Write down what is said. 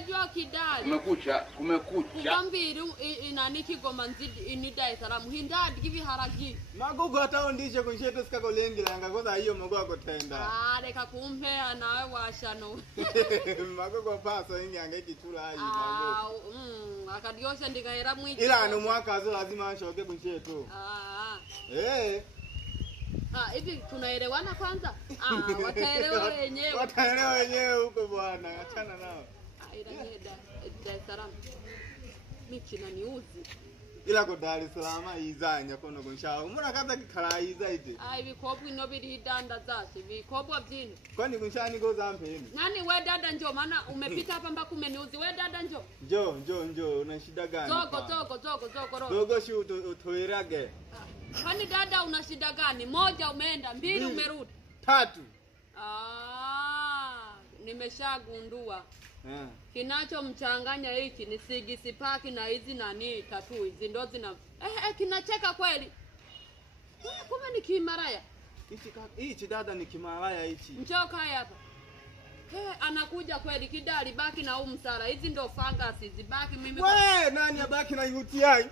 unajua Kidali. Kumekucha. Ngambiri inani Kigoma nzidi ini Dar es Salaam. Hindadi kivi haragi. Magogo hata ndije kunsheto sikako lengira ngakoza hiyo magogo tenda. Reka kumpea nawe washano. Magogo paso ingi angekitula ayi magogo. Akadiosha ndikahera mwiji. Ila anu mwaka azo lazima ashoke kunsheto. Hivi tunaelewana kwanza? Wataelewa wenyewe. Wataelewa wenyewe huko bwana. Achana nao. Ila Dar es Salaam. Michi na niuzi. Ila ko Dar es Salaam izanya kono kunshaho. Mbona kaza kikarayiza ite? Ibikobwa inobiri hidanda zase. Ibikobwa byini. Kwani kunshani go zampeni? Nani we dada njoo maana umepita hapa mpaka umeniuzi. We dada njoo. Njoo una shida gani? Zogo. Dogo shi utoerage. Kwani dada una shida gani? Moja umeenda, mbili umerudi. 3. Nimeshagundua. Kinachomchanganya hiki ni sigisi paki na hizi nani tatu hizi ndo zina kinacheka kweli. Kumbe ni kimaraya. Hichi dada ni kimaraya hichi. Njoo kaya hapa. Anakuja kweli Kidali baki na msara. Hizi ndo fangasi zibaki mimi. Nani abaki na UTI?